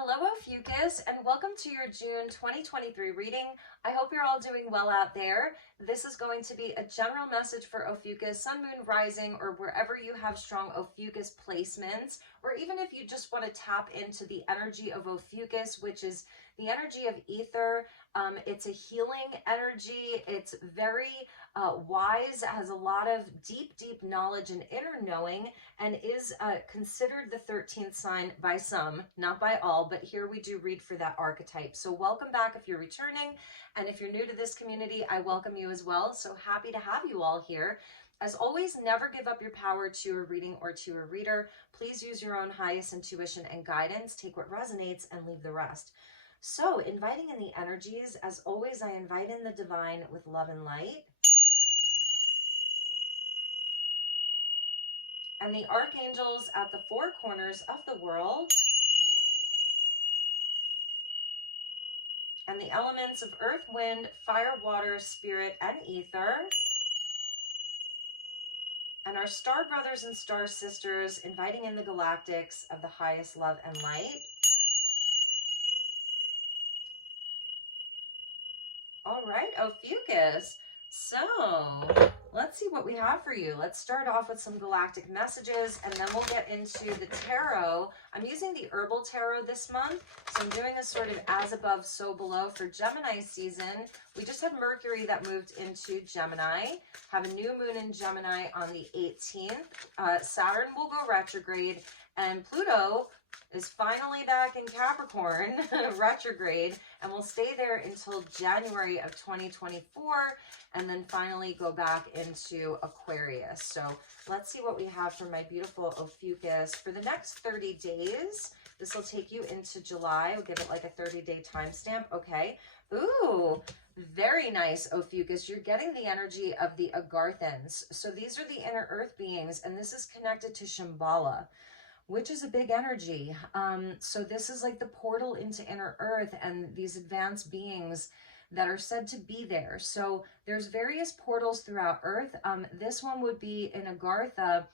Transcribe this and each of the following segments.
Hello, Ophiuchus, and welcome to your June 2023 reading. I hope you're all doing well out there. This is going to be a general message for Ophiuchus, Sun, Moon, Rising, or wherever you have strong Ophiuchus placements, or even if you just want to tap into the energy of Ophiuchus, which is the energy of ether. It's a healing energy. It's very wise, has a lot of deep knowledge and inner knowing, and is considered the 13th sign by some, not by all, but here we do read for that archetype. So welcome back if you're returning, and if you're new to this community, I welcome you as well. So happy to have you all here. As always, never give up your power to a reading or to a reader. Please use your own highest intuition and guidance. Take what resonates and leave the rest. So, inviting in the energies, as always, I invite in the divine with love and light. And the archangels at the four corners of the world. And the elements of earth, wind, fire, water, spirit, and ether. And our star brothers and star sisters, inviting in the galactics of the highest love and light. All right, Ophiuchus. So let's see what we have for you. Let's start off with some galactic messages, and then we'll get into the tarot. I'm using the Herbal tarot this month, so I'm doing a sort of as above, so below for Gemini season. We just had Mercury that moved into Gemini, have a new moon in Gemini on the 18th. Saturn will go retrograde, and Pluto is finally back in Capricorn retrograde, and will stay there until January of 2024, and then finally go back into Aquarius. So let's see what we have for my beautiful Ophiuchus for the next 30 days. This will take you into July. We'll give it like a 30-day timestamp. Okay. Ooh, very nice, Ophiuchus. You're getting the energy of the Agarthans. So these are the inner earth beings, and this is connected to Shambhala, which is a big energy. So this is like the portal into inner earth and these advanced beings that are said to be there. So there's various portals throughout earth. This one would be in Agartha,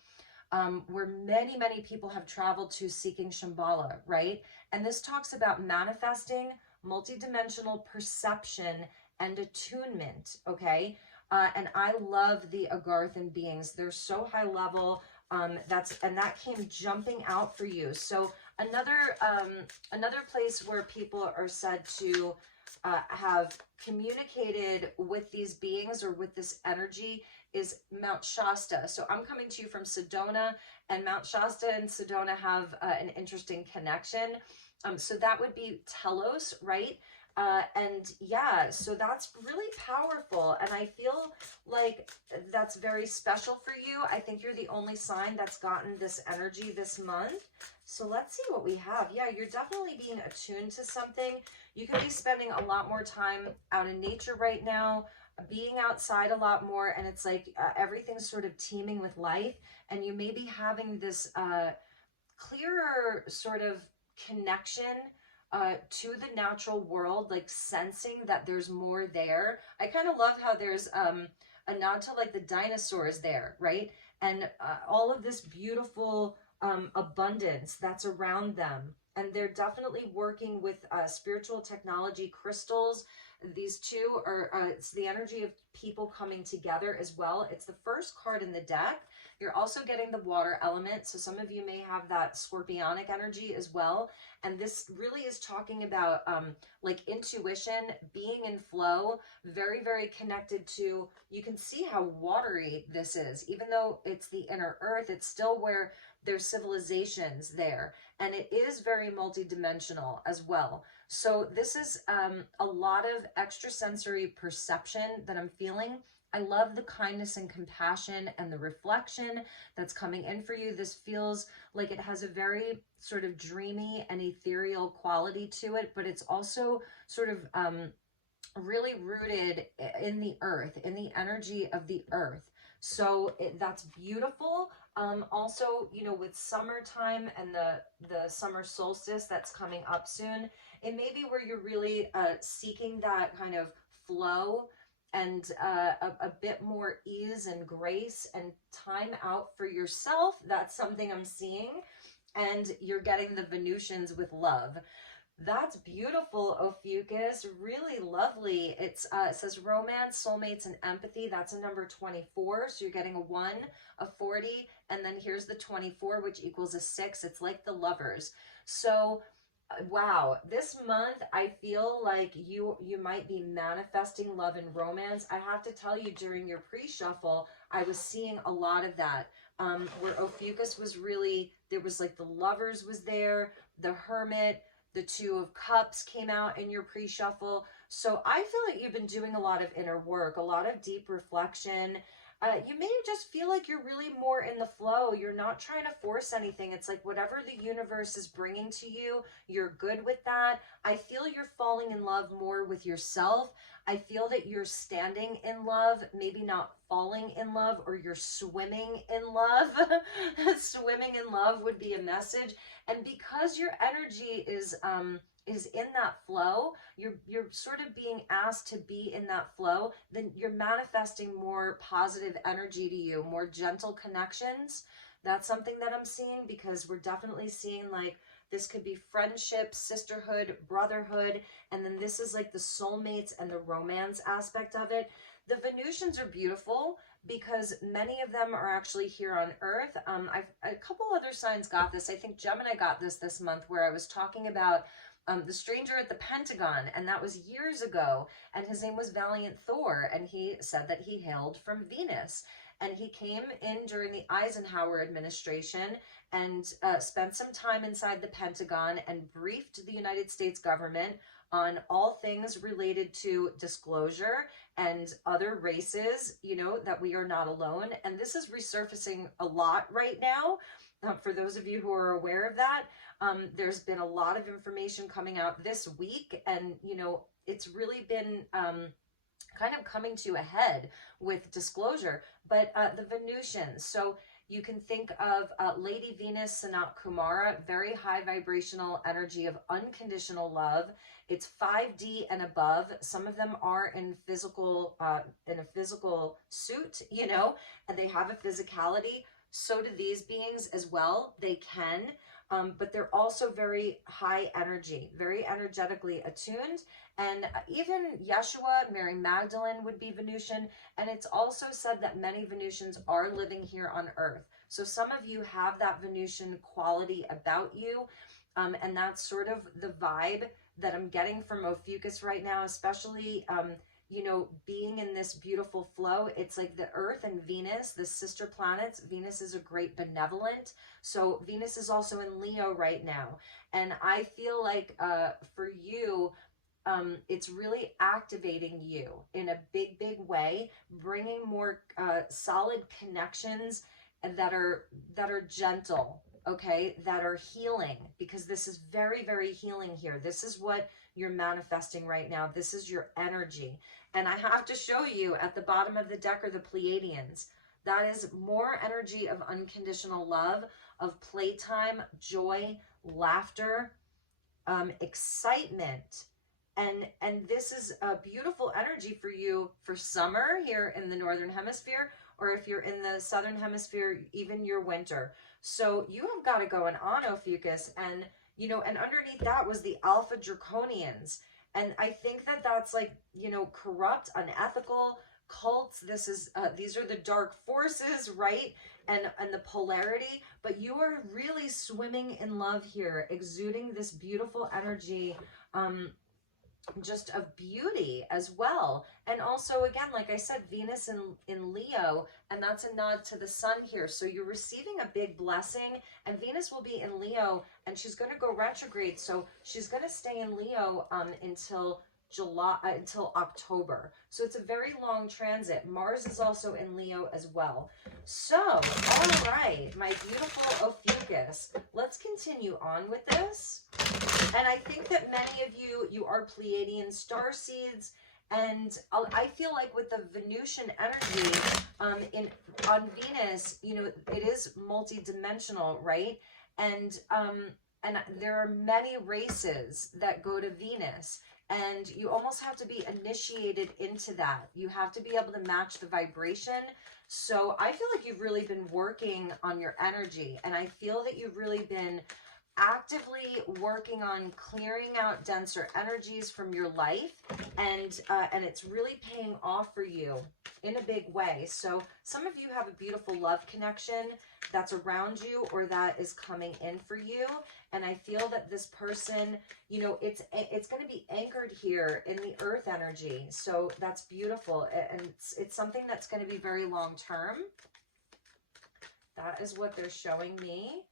where many people have traveled to seeking Shambhala, right? And this talks about manifesting, multidimensional perception, and attunement, okay? And I love the Agarthan beings. They're so high level. That came jumping out for you. So another place where people are said to have communicated with these beings or with this energy is Mount Shasta. So I'm coming to you from Sedona, and Mount Shasta and Sedona have an interesting connection. So that would be Telos, right? And yeah, so that's really powerful, and I feel like that's very special for you. I think you're the only sign that's gotten this energy this month. So let's see what we have. Yeah, you're definitely being attuned to something. You could be spending a lot more time out in nature right now, being outside a lot more, and it's like everything's sort of teeming with life, and you may be having this clearer sort of connection to the natural world, like sensing that there's more there. I kind of love how there's a nod to like the dinosaurs there, right? And all of this beautiful abundance that's around them. And they're definitely working with spiritual technology, crystals. These two are, it's the energy of people coming together as well. It's the first card in the deck. You're also getting the water element. So some of you may have that scorpionic energy as well. And this really is talking about like intuition, being in flow, very connected to, you can see how watery this is. Even though it's the inner earth, it's still where there's civilizations there. And it is very multidimensional as well. So this is a lot of extrasensory perception that I'm feeling. I love the kindness and compassion and the reflection that's coming in for you. This feels like it has a very sort of dreamy and ethereal quality to it, but it's also sort of really rooted in the earth, in the energy of the earth. So that's beautiful. Also, you know, with summertime and the summer solstice that's coming up soon, it may be where you're really seeking that kind of flow and a bit more ease and grace and time out for yourself. That's something I'm seeing. And you're getting the Venusians with love. That's beautiful, Ophiuchus. Really lovely. It says romance, soulmates, and empathy. That's a number 24. So you're getting a 1, a 40, and then here's the 24, which equals a 6. It's like the lovers. So wow, this month I feel like you might be manifesting love and romance. I have to tell you, during your pre-shuffle, I was seeing a lot of that. Where Ophiuchus was really, there was like the lovers was there, the hermit, the 2 of cups came out in your pre-shuffle. So I feel like you've been doing a lot of inner work, a lot of deep reflection. You may just feel like you're really more in the flow. You're not trying to force anything. It's like whatever the universe is bringing to you, you're good with that. I feel you're falling in love more with yourself. I feel that you're standing in love, maybe not falling in love, or you're swimming in love. Swimming in love would be a message. And because your energy is in that flow, you're sort of being asked to be in that flow, then you're manifesting more positive energy to you, more gentle connections. That's something that I'm seeing, because we're definitely seeing like this could be friendship, sisterhood, brotherhood, and then this is like the soulmates and the romance aspect of it. The Venusians are beautiful because many of them are actually here on Earth. A couple other signs got this. I think Gemini got this month, where I was talking about the stranger at the Pentagon, and that was years ago, and his name was Valiant Thor, and he said that he hailed from Venus, and he came in during the Eisenhower administration and spent some time inside the Pentagon and briefed the United States government on all things related to disclosure and other races, you know, that we are not alone. And this is resurfacing a lot right now. For those of you who are aware of that, there's been a lot of information coming out this week, and, you know, it's really been kind of coming to a head with disclosure. But the Venusians, so you can think of Lady Venus, Sanat Kumara, very high vibrational energy of unconditional love. It's 5D and above. Some of them are in a physical suit, you know, and they have a physicality. So do these beings as well. They can, but they're also very high energy, very energetically attuned. And even Yeshua, Mary Magdalene would be Venusian. And it's also said that many Venusians are living here on Earth. So some of you have that Venusian quality about you. And that's sort of the vibe that I'm getting from Ophiuchus right now, especially, you know, being in this beautiful flow. It's like the Earth and Venus, the sister planets. Venus is a great benevolent. So Venus is also in Leo right now. And I feel like for you, it's really activating you in a big, big way, bringing more solid connections that are gentle, okay, that are healing, because this is very, very healing here. This is what you're manifesting right now. This is your energy. And I have to show you at the bottom of the deck are the Pleiadians. That is more energy of unconditional love, of playtime, joy, laughter, excitement. And this is a beautiful energy for you for summer here in the Northern Hemisphere, or if you're in the Southern Hemisphere, even your winter. So you have got it going on, Ophiuchus. And, you know, and underneath that was the Alpha Draconians. And I think that that's like, you know, corrupt, unethical cults. This is, these are the dark forces, right? And the polarity, but you are really swimming in love here, exuding this beautiful energy, just of beauty as well. And also, again, like I said, Venus in Leo, and that's a nod to the sun here. So you're receiving a big blessing, and Venus will be in Leo, and she's going to go retrograde. So she's going to stay in Leo until July, until October. So it's a very long transit. Mars is also in Leo as well. So, all right, my beautiful Ophiuchus, let's continue on with this. And I think that many of you are Pleiadian star seeds, and I feel like with the Venusian energy on Venus, you know, it is multi-dimensional, right? And there are many races that go to Venus, and you almost have to be initiated into that. You have to be able to match the vibration. So I feel like you've really been working on your energy, and I feel that you've really been actively working on clearing out denser energies from your life, and it's really paying off for you in a big way. So some of you have a beautiful love connection that's around you or that is coming in for you, and I feel that this person, you know, it's going to be anchored here in the earth energy. So that's beautiful, and it's something that's going to be very long term. That is what they're showing me.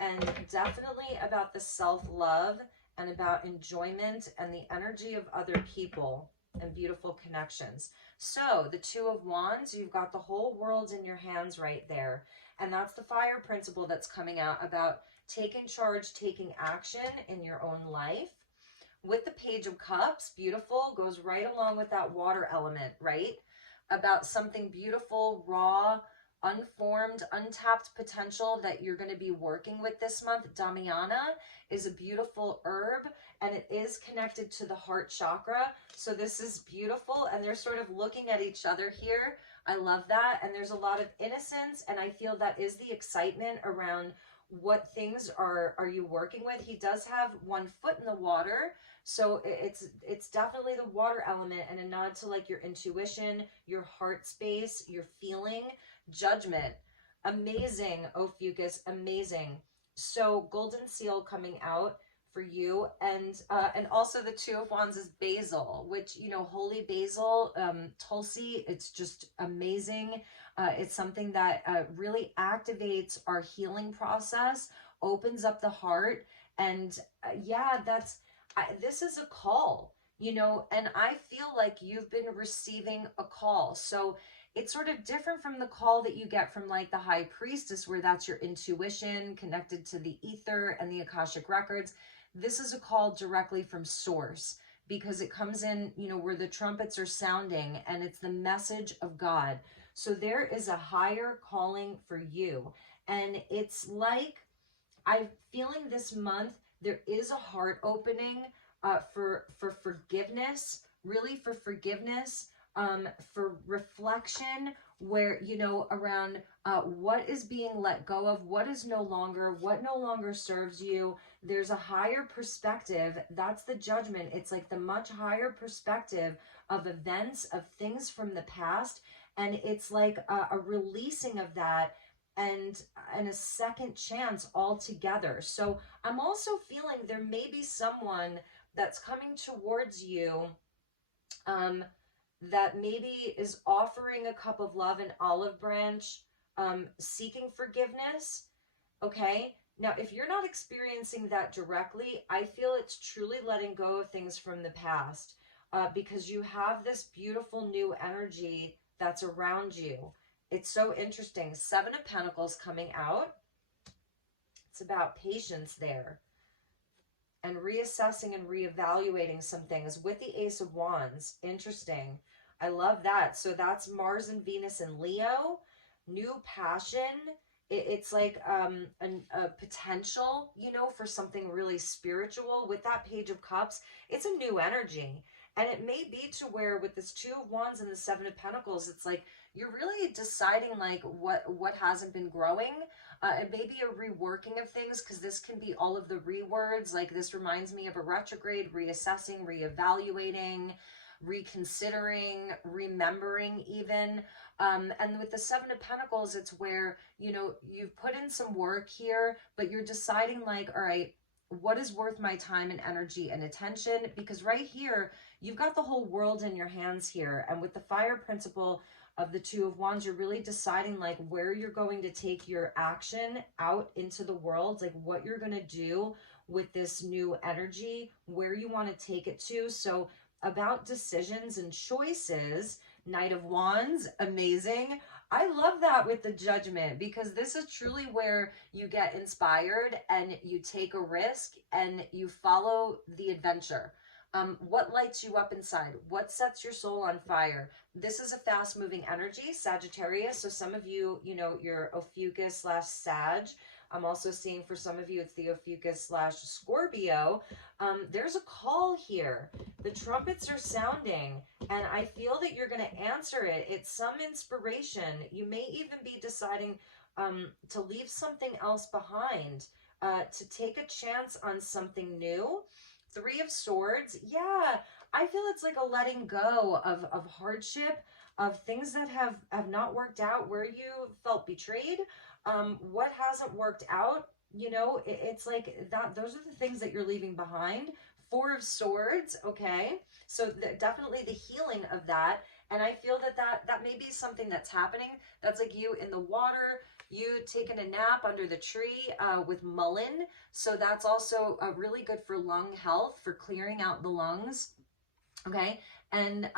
And definitely about the self-love and about enjoyment and the energy of other people and beautiful connections. So the Two of Wands, you've got the whole world in your hands right there. And that's the fire principle that's coming out about taking charge, taking action in your own life. With the Page of Cups, beautiful, goes right along with that water element, right? About something beautiful, raw, unformed, untapped potential that you're going to be working with this month. Damiana is a beautiful herb, and it is connected to the heart chakra. So this is beautiful, and they're sort of looking at each other here. I love that. And there's a lot of innocence, and I feel that is the excitement around what things are you working with. He does have one foot in the water, so it's definitely the water element, and a nod to like your intuition, your heart space, your feeling, judgment. Amazing, Ophiuchus, amazing. So golden seal coming out for you, and also the Two of Wands is basil, which, you know, holy basil, Tulsi, it's just amazing. It's something that really activates our healing process, opens up the heart, and yeah, this is a call, you know, and I feel like you've been receiving a call. So it's sort of different from the call that you get from like the High Priestess, where that's your intuition connected to the ether and the Akashic records. This is a call directly from source, because it comes in, you know, where the trumpets are sounding, and it's the message of God. So there is a higher calling for you. And it's like, I'm feeling this month, there is a heart opening for forgiveness, really for forgiveness, for reflection, where, you know, around what is being let go of, what no longer serves you. There's a higher perspective. That's the judgment. It's like the much higher perspective of events, of things from the past. And it's like a releasing of that, and a second chance altogether. So I'm also feeling there may be someone that's coming towards you that maybe is offering a cup of love, an olive branch, seeking forgiveness. Okay, now if you're not experiencing that directly, I feel it's truly letting go of things from the past, because you have this beautiful new energy that's around you. It's so interesting. Seven of Pentacles coming out. It's about patience there, and reassessing and reevaluating some things with the Ace of Wands. Interesting. I love that. So that's Mars and Venus and Leo. New passion. It's like a potential, you know, for something really spiritual. With that Page of Cups, it's a new energy. And it may be to where with this Two of Wands and the Seven of Pentacles, it's like you're really deciding like what hasn't been growing. It may be a reworking of things, because this can be all of the rewords. Like this reminds me of a retrograde, reassessing, reevaluating, reconsidering, remembering even. And with the Seven of Pentacles, it's where, you know, you've put in some work here, but you're deciding like, all right, what is worth my time and energy and attention? Because right here, you've got the whole world in your hands here. And with the fire principle of the Two of Wands, you're really deciding like where you're going to take your action out into the world, like what you're going to do with this new energy, where you want to take it to. So about decisions and choices. Knight of Wands, amazing. I love that with the Judgment, because this is truly where you get inspired and you take a risk and you follow the adventure. What lights you up inside? What sets your soul on fire? This is a fast moving energy, Sagittarius. So some of you, you know, you're Ophiuchus / Sag. I'm also seeing for some of you, it's the Ophiuchus / Scorpio. There's a call here. The trumpets are sounding, and I feel that you're going to answer it. It's some inspiration. You may even be deciding to leave something else behind. to take a chance on something new. Three of Swords, yeah, I feel it's like a letting go of hardship, of things that have not worked out, where you felt betrayed, what hasn't worked out, you know, it's like that, those are the things that you're leaving behind. Four of Swords, okay, so definitely the healing of that. And I feel that may be something that's happening. That's like you in the water, you taking a nap under the tree with mullein. So that's also really good for lung health, for clearing out the lungs. Okay. And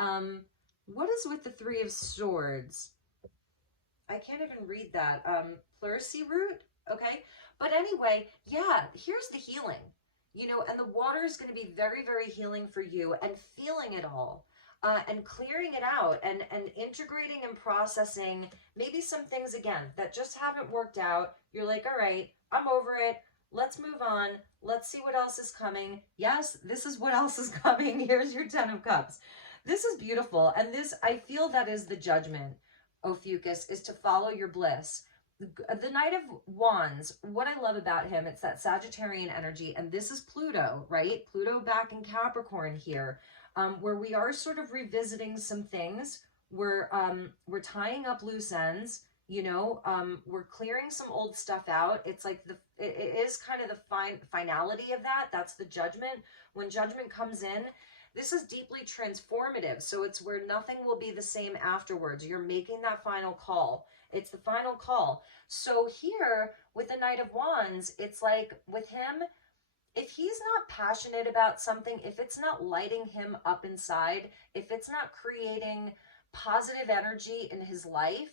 what is with the Three of Swords? I can't even read that. Pleurisy root. Okay. But anyway, yeah, here's the healing, you know, and the water is going to be very, very healing for you, and feeling it all. And clearing it out, and integrating and processing maybe some things again that just haven't worked out. You're like, all right, I'm over it. Let's move on. Let's see what else is coming. Yes, this is what else is coming. Here's your Ten of Cups. This is beautiful. And this, I feel that is the judgment, Ophiuchus, is to follow your bliss. The Knight of Wands, what I love about him, it's that Sagittarian energy. And this is Pluto, right? Pluto back in Capricorn here. Where we are sort of revisiting some things. We're tying up loose ends, you know, we're clearing some old stuff out. It's like it is kind of the finality of that. That's the judgment. When judgment comes in, this is deeply transformative. So it's where nothing will be the same afterwards. You're making that final call. It's the final call. So here with the Knight of Wands, it's like with him, if he's not passionate about something, if it's not lighting him up inside, if it's not creating positive energy in his life,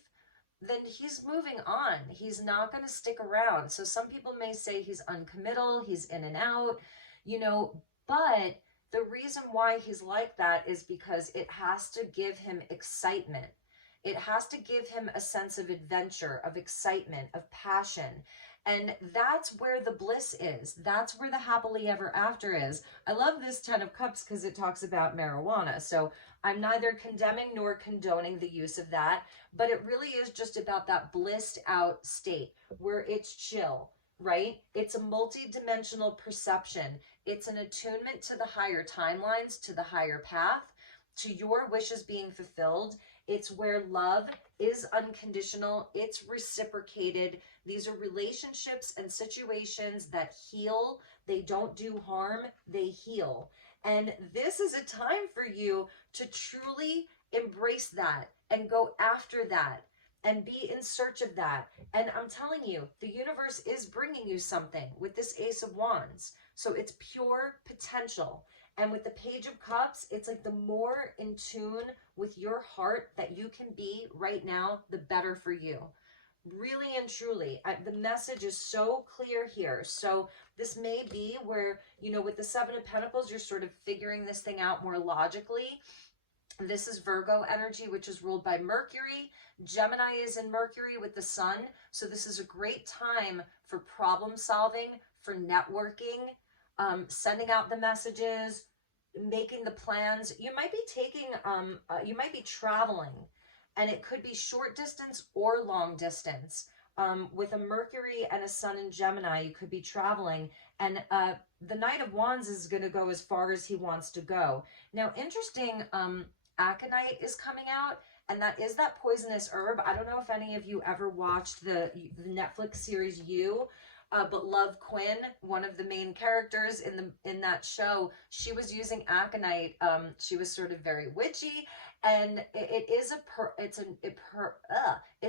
then he's moving on. He's not going to stick around. So some people may say he's uncommittal, he's in and out, you know, but the reason why he's like that is because it has to give him excitement. It has to give him a sense of adventure, of excitement, of passion. And that's where the bliss is. That's where the happily ever after is. I love this Ten of Cups because it talks about marijuana. So I'm neither condemning nor condoning the use of that, but it really is just about that blissed out state where it's chill, right? It's a multi-dimensional perception. It's an attunement to the higher timelines, to the higher path, to your wishes being fulfilled. It's where love is unconditional. It's reciprocated. These are relationships and situations that heal. They don't do harm. They heal. And this is a time for you to truly embrace that and go after that and be in search of that. And I'm telling you, the universe is bringing you something with this Ace of Wands. So it's pure potential. And with the Page of Cups, it's like the more in tune with your heart that you can be right now, the better for you. Really and truly, the message is so clear here. So this may be where, you know, with the Seven of Pentacles, you're sort of figuring this thing out more logically. This is Virgo energy, which is ruled by Mercury. Gemini is in Mercury with the Sun. So this is a great time for problem solving, for networking, sending out the messages, making the plans. You might be taking, you might be traveling, and it could be short distance or long distance. With a Mercury and a Sun in Gemini, you could be traveling, and the Knight of Wands is going to go as far as he wants to go. Now, interesting, aconite is coming out, and that is that poisonous herb. I don't know if any of you ever watched the Netflix series You, but Love Quinn, one of the main characters in that show, she was using aconite. She was sort of very witchy, and it's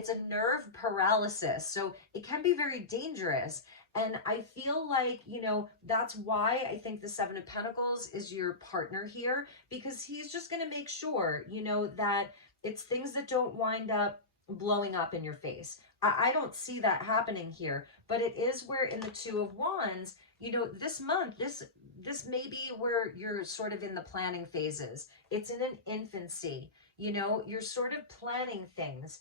a nerve paralysis, so it can be very dangerous. And I feel like, you know, that's why I think the Seven of Pentacles is your partner here, because he's just going to make sure, you know, that it's things that don't wind up blowing up in your face. I don't see that happening here, but it is where in the Two of Wands, you know, this month, this may be where you're sort of in the planning phases. It's in an infancy, you know, you're sort of planning things,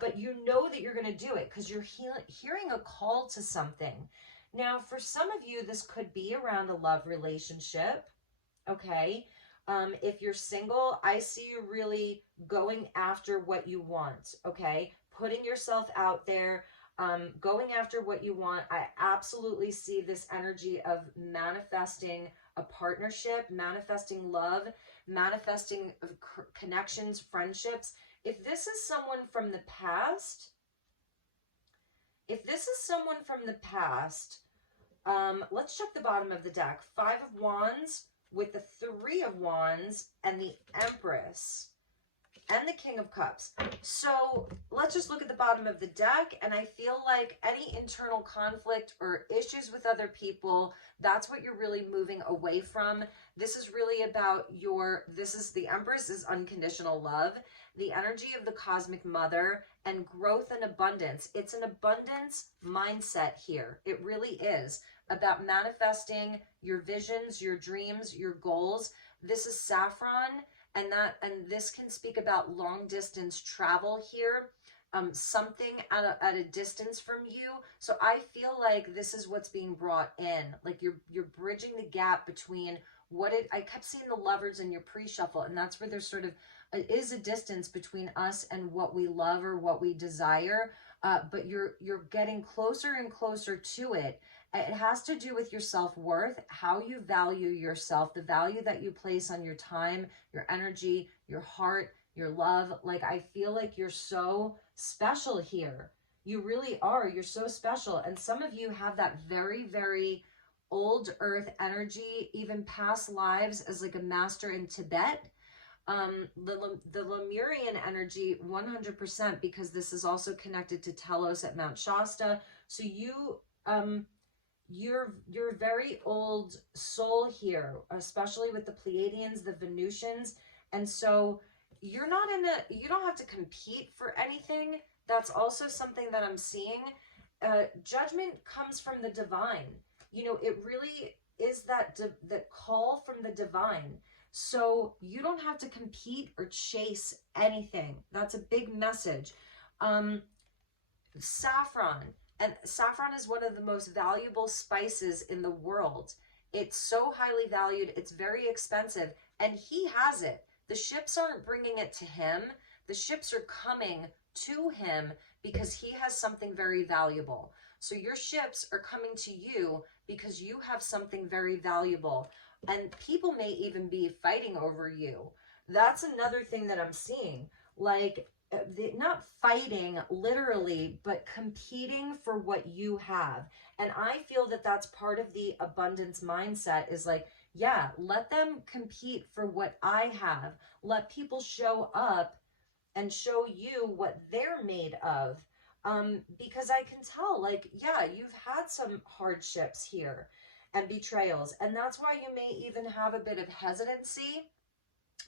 but you know that you're going to do it because you're hearing a call to something. Now, for some of you, this could be around a love relationship, okay? If you're single, I see you really going after what you want, okay? Putting yourself out there, going after what you want. I absolutely see this energy of manifesting a partnership, manifesting love, manifesting connections, friendships. If this is someone from the past, let's check the bottom of the deck. 5 of Wands with the 3 of Wands and the Empress and the King of Cups. So let's just look at the bottom of the deck, and I feel like any internal conflict or issues with other people, that's what you're really moving away from. This is really about the Empress is unconditional love, the energy of the cosmic mother, and growth and abundance. It's an abundance mindset here. It really is about manifesting your visions, your dreams, your goals. This is Saffron. And this can speak about long distance travel here, something at a distance from you. So I feel like this is what's being brought in. Like you're bridging the gap between I kept seeing the Lovers in your pre-shuffle, and that's where there's sort of is a distance between us and what we love or what we desire. But you're getting closer and closer to it. It has to do with your self-worth, how you value yourself, the value that you place on your time, your energy, your heart, your love. Like, I feel like you're so special here. You really are. You're so special. And some of you have that very, very old earth energy, even past lives as like a master in Tibet. The Lemurian energy, 100%, because this is also connected to Telos at Mount Shasta. So you're very old soul here, especially with the Pleiadians, the Venusians. And so you don't have to compete for anything. That's also something that I'm seeing. Judgment comes from the divine. It really is that call from the divine. So you don't have to compete or chase anything. That's a big message. Saffron. And saffron is one of the most valuable spices in the world. It's so highly valued. It's very expensive. And he has it. The ships aren't bringing it to him. The ships are coming to him because he has something very valuable. So your ships are coming to you because you have something very valuable. And people may even be fighting over you. That's another thing that I'm seeing. Like, not fighting literally, but competing for what you have. And I feel that that's part of the abundance mindset is like, yeah, let them compete for what I have. Let people show up and show you what they're made of. Because I can tell, like, yeah, you've had some hardships here and betrayals. And that's why you may even have a bit of hesitancy,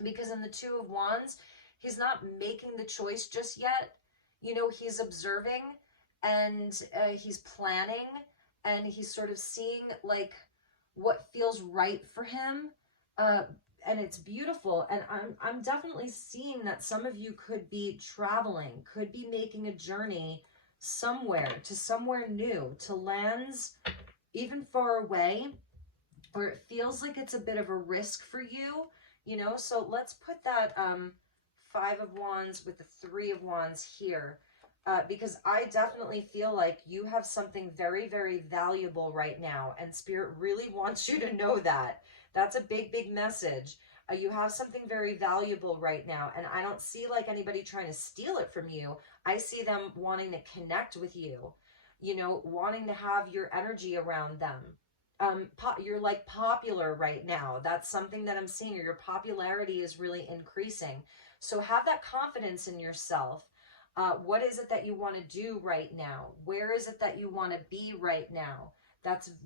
because in the 2 of Wands, he's not making the choice just yet. He's observing and he's planning and he's sort of seeing like what feels right for him. And it's beautiful. And I'm definitely seeing that some of you could be traveling, could be making a journey somewhere new, to lands even far away, or it feels like it's a bit of a risk for you, So let's put that 5 of Wands with the 3 of Wands here, because I definitely feel like you have something very, very valuable right now, and Spirit really wants you to know that. That's a big, big message. You have something very valuable right now, and I don't see like anybody trying to steal it from you. I see them wanting to connect with you, wanting to have your energy around them. You're like popular right now. That's something that I'm seeing. Your popularity is really increasing. So have that confidence in yourself. What is it that you want to do right now? Where is it that you want to be right now?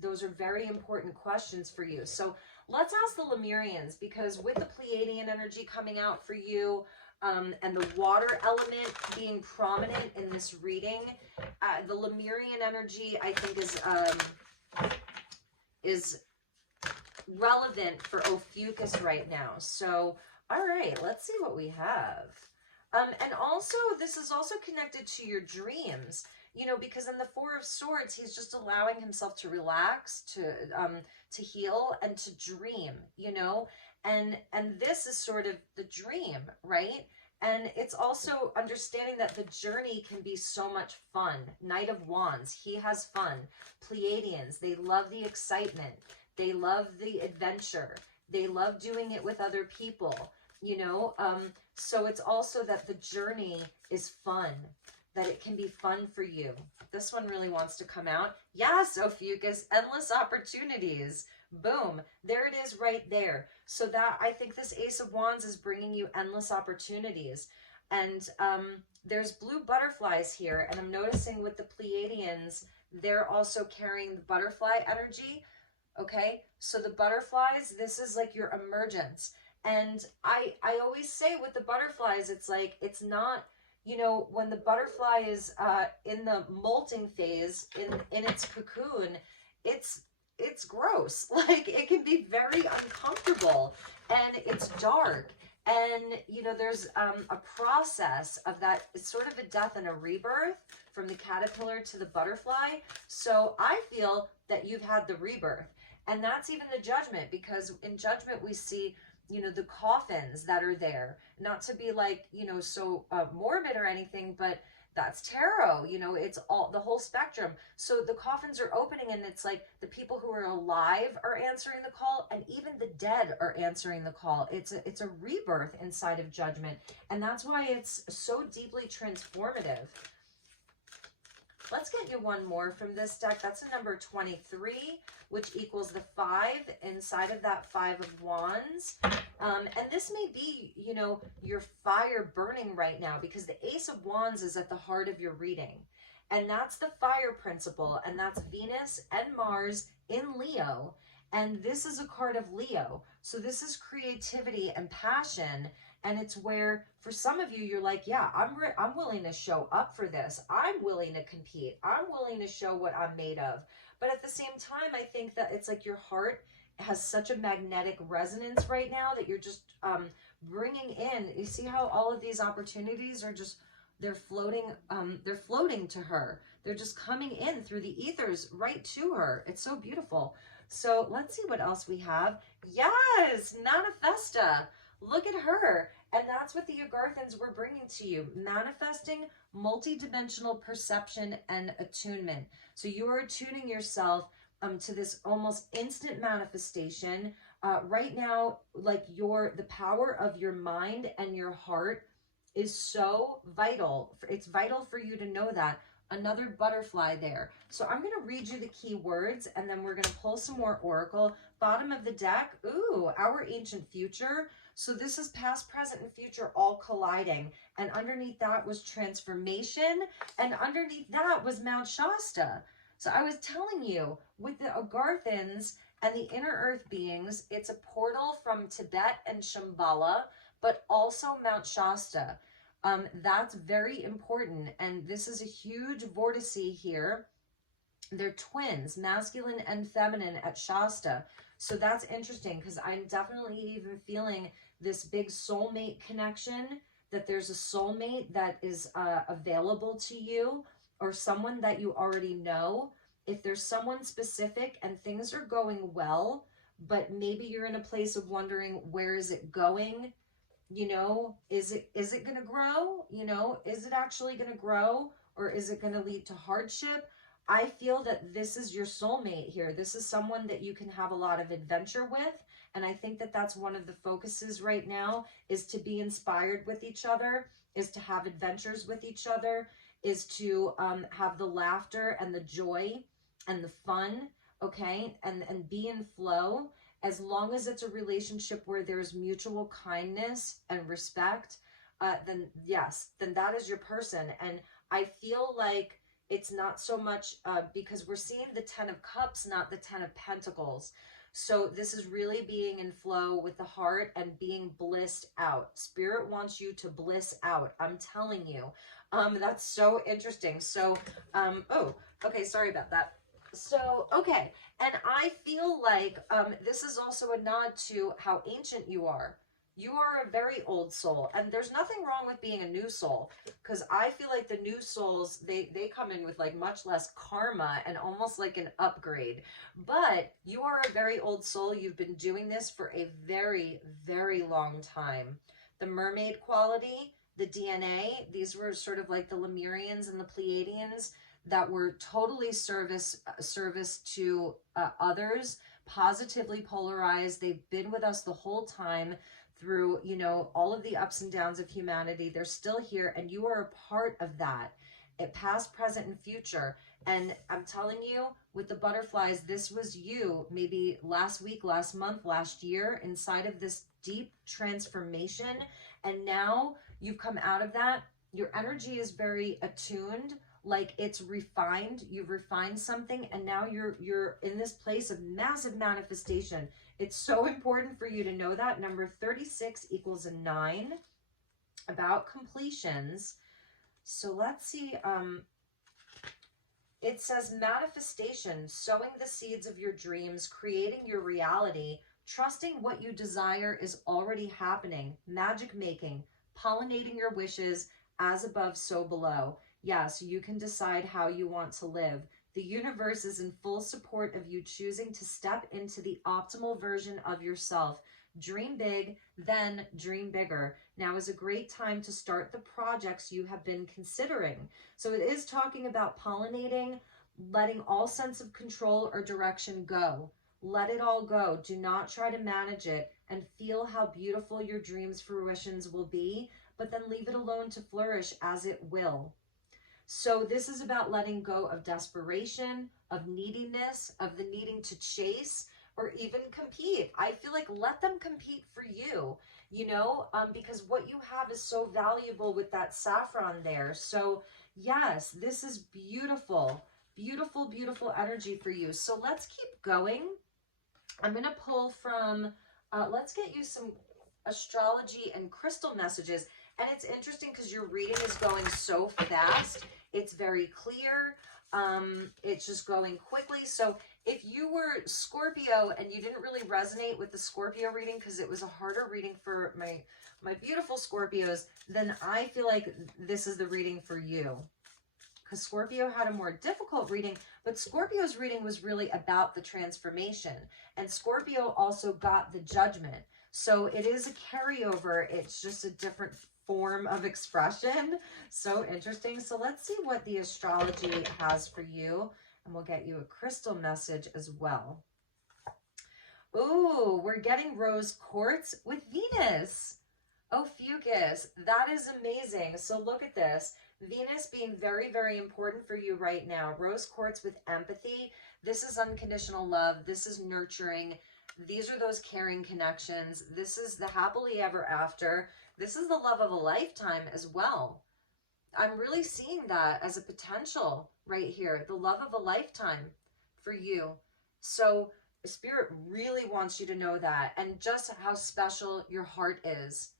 Those are very important questions for you. So let's ask the Lemurians, because with the Pleiadean energy coming out for you, and the water element being prominent in this reading, the Lemurian energy, I think, is relevant for Ophiuchus right now. So, all right, let's see what we have. And also, this is also connected to your dreams, because in the 4 of Swords, he's just allowing himself to relax, to heal, and to dream, and this is sort of the dream, right? And it's also understanding that the journey can be so much fun. Knight of Wands, he has fun. Pleiadians, they love the excitement. They love the adventure. They love doing it with other people, you know. So it's also that the journey is fun, that it can be fun for you. This one really wants to come out. Yes, Ophiuchus, endless opportunities. Boom, there it is right there. So that, I think this Ace of Wands is bringing you endless opportunities. And there's blue butterflies here, and I'm noticing with the Pleiadians, they're also carrying the butterfly energy. Okay, so the butterflies, this is like your emergence. And I always say with the butterflies, it's like, it's not, you know, when the butterfly is in the molting phase, in its cocoon, it's gross. Like, it can be very uncomfortable, and it's dark. And, you know, there's a process of that. It's sort of a death and a rebirth from the caterpillar to the butterfly. So I feel that you've had the rebirth. And that's even the judgment, because in judgment we see, you know, the coffins that are there. Not to be like, you know, so morbid or anything, but that's tarot, you know, it's all the whole spectrum. So the coffins are opening, and it's like the people who are alive are answering the call, and even the dead are answering the call. It's a rebirth inside of judgment, and that's why it's so deeply transformative. Let's get you one more from this deck. That's a number 23, which equals the 5 inside of that 5 of Wands. And this may be, you know, your fire burning right now, because the Ace of Wands is at the heart of your reading. And that's the fire principle. And that's Venus and Mars in Leo. And this is a card of Leo. So this is creativity and passion. And it's where, for some of you, you're like, yeah, I'm willing to show up for this. I'm willing to compete. I'm willing to show what I'm made of. But at the same time, I think that it's like your heart has such a magnetic resonance right now that you're just bringing in. You see how all of these opportunities are just, they're floating to her. They're just coming in through the ethers right to her. It's so beautiful. So let's see what else we have. Yes, Manifesta. Look at her. And that's what the Agarthans were bringing to you. Manifesting multidimensional perception and attunement. So you are attuning yourself to this almost instant manifestation. Right now, like the power of your mind and your heart is so vital. It's vital for you to know that. Another butterfly there. So I'm going to read you the key words, and then we're going to pull some more oracle. Bottom of the deck, ooh, our ancient future. So this is past, present, and future all colliding. And underneath that was transformation. And underneath that was Mount Shasta. So I was telling you, with the Agarthans and the inner earth beings, it's a portal from Tibet and Shambhala, but also Mount Shasta. That's very important. And this is a huge vortice here. They're twins, masculine and feminine at Shasta. So that's interesting, because I'm definitely even feeling this big soulmate connection, that there's a soulmate that is available to you, or someone that you already know. If there's someone specific and things are going well, but maybe you're in a place of wondering, where is it going? You know, is it going to grow? You know, is it actually going to grow, or is it going to lead to hardship? I feel that this is your soulmate here. This is someone that you can have a lot of adventure with. And I think that that's one of the focuses right now, is to be inspired with each other, is to have adventures with each other, is to have the laughter and the joy and the fun, okay? And be in flow. As long as it's a relationship where there's mutual kindness and respect, then yes, then that is your person. And I feel like it's not so much because we're seeing the 10 of Cups, not the 10 of Pentacles. So this is really being in flow with the heart and being blissed out. Spirit wants you to bliss out. I'm telling you. That's so interesting. So, oh, okay, sorry about that. So, okay, and I feel like this is also a nod to how ancient you are. You are a very old soul, and there's nothing wrong with being a new soul, because I feel like the new souls, they come in with like much less karma and almost like an upgrade. But you are a very old soul. You've been doing this for a very, very long time. The mermaid quality, the DNA. These were sort of like the Lemurians and the Pleiadians that were totally service to others, positively polarized. They've been with us the whole time through, you know, all of the ups and downs of humanity. They're still here, and you are a part of that, past, present, and future. And I'm telling you, with the butterflies, this was you maybe last week, last month, last year, inside of this deep transformation. And now you've come out of that. Your energy is very attuned, like it's refined. You've refined something, and now you're in this place of massive manifestation. It's so important for you to know that. Number 36 equals a 9, about completions. So let's see. It says manifestation, sowing the seeds of your dreams, creating your reality, trusting what you desire is already happening, magic making, pollinating your wishes, as above, so below. Yes, you can decide how you want to live. The universe is in full support of you choosing to step into the optimal version of yourself. Dream big, then dream bigger. Now is a great time to start the projects you have been considering. So it is talking about pollinating, letting all sense of control or direction go. Let it all go. Do not try to manage it, and feel how beautiful your dreams' fruitions will be, but then leave it alone to flourish as it will. So this is about letting go of desperation, of neediness, of the needing to chase or even compete. I feel like let them compete for you, you know, because what you have is so valuable with that saffron there. So yes, this is beautiful, beautiful, beautiful energy for you. So let's keep going. I'm going to pull from, let's get you some astrology and crystal messages. And it's interesting because your reading is going so fast. It's very clear. It's just going quickly. So if you were Scorpio and you didn't really resonate with the Scorpio reading because it was a harder reading for my beautiful Scorpios, then I feel like this is the reading for you. Because Scorpio had a more difficult reading, but Scorpio's reading was really about the transformation. And Scorpio also got the Judgment. So it is a carryover. It's just a different form of expression. So interesting. So let's see what the astrology has for you. And we'll get you a crystal message as well. Ooh, we're getting rose quartz with Venus. Ophiuchus, that is amazing. So look at this. Venus being very, very important for you right now. Rose quartz with empathy. This is unconditional love. This is nurturing. These are those caring connections. This is the happily ever after. This is the love of a lifetime as well. I'm really seeing that as a potential right here. The love of a lifetime for you. So Spirit really wants you to know that, and just how special your heart is.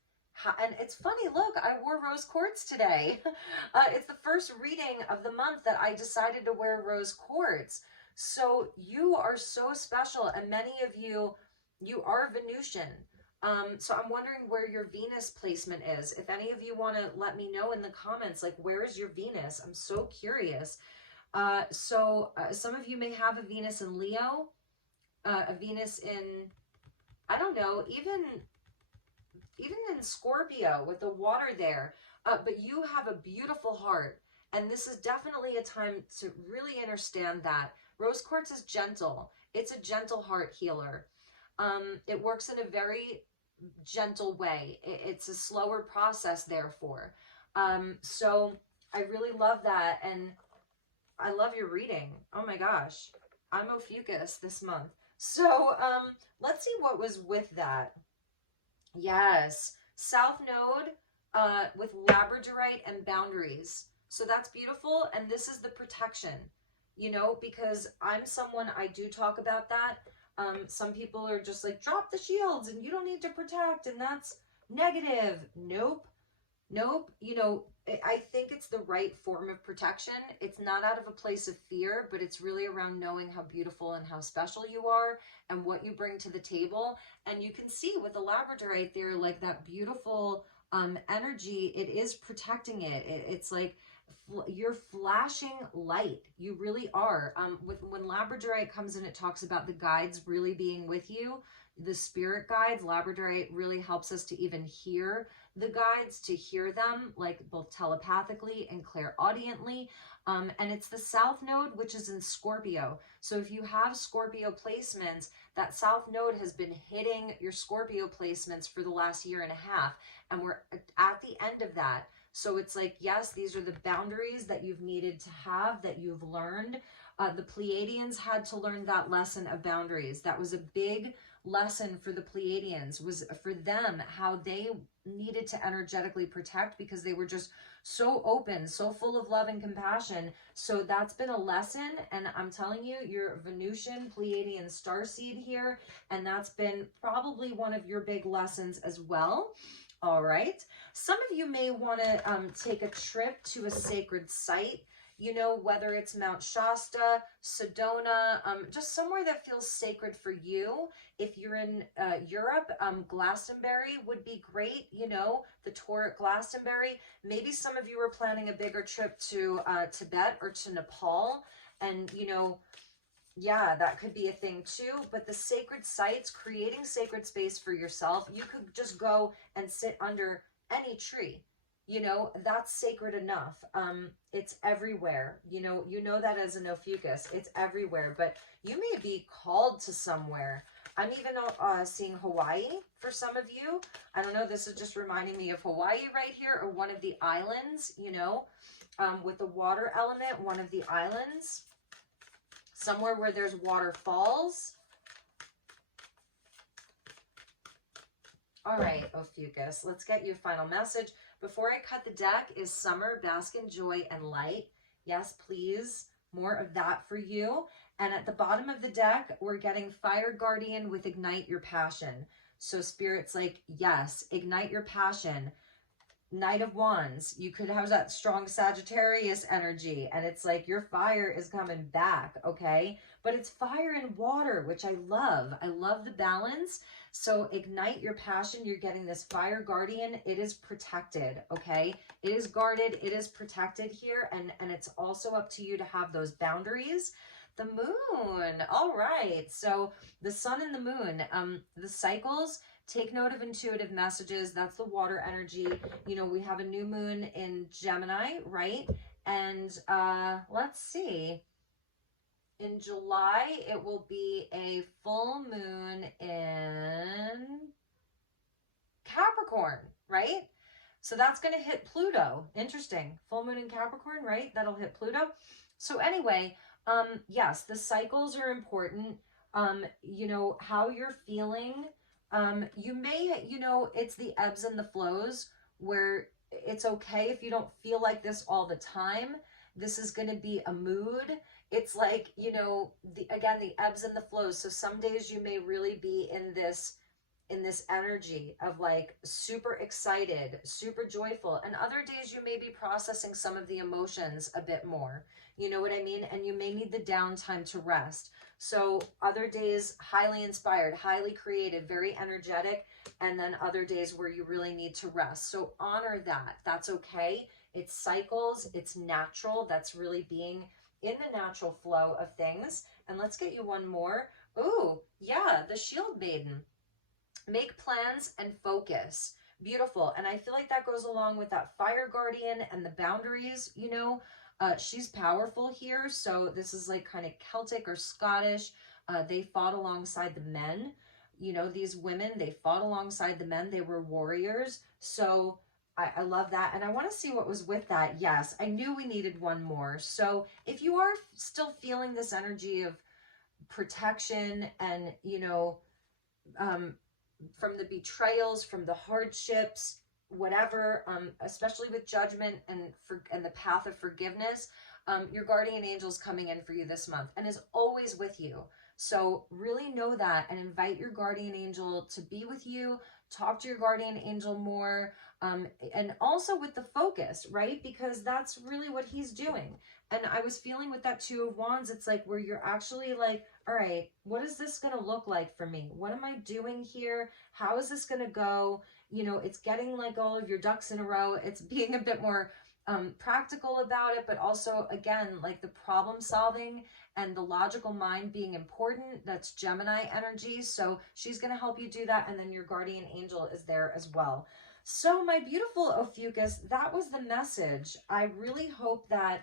And it's funny, look, I wore rose quartz today. It's the first reading of the month that I decided to wear rose quartz. So you are so special, and many of you are Venusian. So I'm wondering where your Venus placement is. If any of you want to let me know in the comments, like, where is your Venus? I'm so curious. Some of you may have a Venus in Leo, a Venus in, I don't know, even in Scorpio with the water there. But you have a beautiful heart, and this is definitely a time to really understand that. Rose quartz is gentle. It's a gentle heart healer. It works in a very gentle way. It's a slower process, therefore. So I really love that, and I love your reading. Oh my gosh. I'm Ophiuchus this month. So let's see what was with that. Yes. South Node with Labradorite and boundaries. So that's beautiful. And this is the protection, you know, because I'm someone, I do talk about that. Some people are just like, drop the shields and you don't need to protect, and that's negative. Nope. You know, I think it's the right form of protection. It's not out of a place of fear, but it's really around knowing how beautiful and how special you are and what you bring to the table. And you can see with the Labradorite there, like that beautiful energy, it is protecting it. It's like you're flashing light. You really are. When Labradorite comes in, it talks about the guides really being with you. The spirit guides, labradorite really helps us to even hear the guides, to hear them like both telepathically and clairaudiently. And it's the south node, which is in Scorpio. So if you have Scorpio placements, that south node has been hitting your Scorpio placements for the last year and a half. And we're at the end of that. So it's like, yes, these are the boundaries that you've needed to have, that you've learned. The Pleiadians had to learn that lesson of boundaries. That was a big lesson for the Pleiadians, was for them how they needed to energetically protect, because they were just so open, so full of love and compassion. So that's been a lesson, and I'm telling you, you're Venusian Pleiadian starseed here, and that's been probably one of your big lessons as well. All right, some of you may want to take a trip to a sacred site, you know, whether it's Mount Shasta, Sedona, just somewhere that feels sacred for you. If you're in Europe, Glastonbury would be great, you know, the tour at Glastonbury. Maybe some of you are planning a bigger trip to Tibet or to Nepal, and, you know, yeah, that could be a thing too. But the sacred sites, creating sacred space for yourself, you could just go and sit under any tree. You know, that's sacred enough. It's everywhere. You know that as an Ophiuchus, it's everywhere. But you may be called to somewhere. I'm even seeing Hawaii for some of you. I don't know, this is just reminding me of Hawaii right here, or one of the islands, you know, with the water element, one of the islands. Somewhere where there's waterfalls. All right, Ophiuchus, let's get you a final message. Before I cut the deck is summer, bask in joy and light. Yes, please, more of that for you. And at the bottom of the deck, we're getting Fire Guardian with Ignite Your Passion. So Spirit's like, yes, ignite your passion. Knight of Wands, you could have that strong Sagittarius energy, and it's like your fire is coming back, okay? But it's fire and water, which I love. I love the balance. So ignite your passion. You're getting this Fire Guardian. It is protected, okay? It is guarded. It is protected here, and it's also up to you to have those boundaries. The moon. All right. So the sun and the moon, the cycles. Take note of intuitive messages. That's the water energy. You know, we have a new moon in Gemini, right? And let's see. In July, it will be a full moon in Capricorn, right? So that's going to hit Pluto. Interesting. Full moon in Capricorn, right? That'll hit Pluto. So anyway, yes, the cycles are important. You know, how you're feeling. You may, you know, it's the ebbs and the flows, where it's okay if you don't feel like this all the time. This is going to be a mood. It's like, you know, again, the ebbs and the flows. So some days you may really be in this energy of like super excited, super joyful, and other days you may be processing some of the emotions a bit more. You know what I mean? And you may need the downtime to rest. So other days, highly inspired, highly creative, very energetic, and then other days where you really need to rest. So honor that. That's okay. It's cycles. It's natural. That's really being in the natural flow of things. And let's get you one more. Ooh, yeah, the Shield Maiden. Make plans and focus. Beautiful. And I feel like that goes along with that Fire Guardian and the boundaries, you know. She's powerful here. So this is like kind of Celtic or Scottish. They fought alongside the men. You know, these women, they fought alongside the men. They were warriors. So I love that. And I want to see what was with that. Yes, I knew we needed one more. So if you are still feeling this energy of protection and, you know, from the betrayals, from the hardships, whatever, especially with judgment and the path of forgiveness, your guardian angel is coming in for you this month and is always with you. So really know that and invite your guardian angel to be with you. Talk to your guardian angel more, and also with the focus, right? Because that's really what he's doing. And I was feeling with that Two of Wands, it's like where you're actually like, all right, what is this going to look like for me? What am I doing here? How is this going to go? You know, it's getting like all of your ducks in a row. It's being a bit more practical about it, but also, again, like the problem solving and the logical mind being important. That's Gemini energy. So she's going to help you do that. And then your guardian angel is there as well. So my beautiful Ophiuchus, that was the message. I really hope that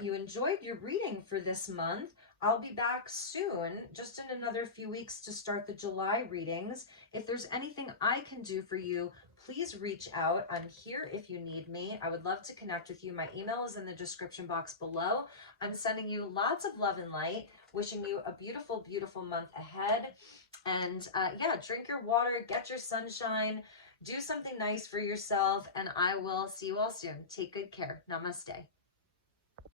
you enjoyed your reading for this month. I'll be back soon, just in another few weeks to start the July readings. If there's anything I can do for you, please reach out. I'm here if you need me. I would love to connect with you. My email is in the description box below. I'm sending you lots of love and light, wishing you a beautiful, beautiful month ahead. And yeah, drink your water, get your sunshine, do something nice for yourself, and I will see you all soon. Take good care. Namaste.